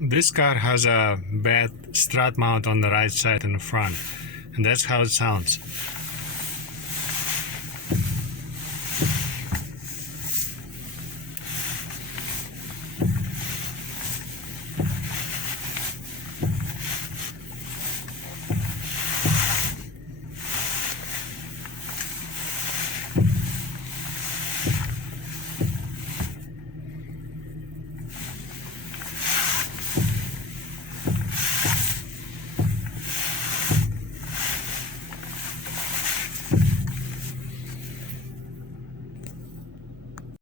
This car has a bad strut mount on the right side in the front, and that's how it sounds.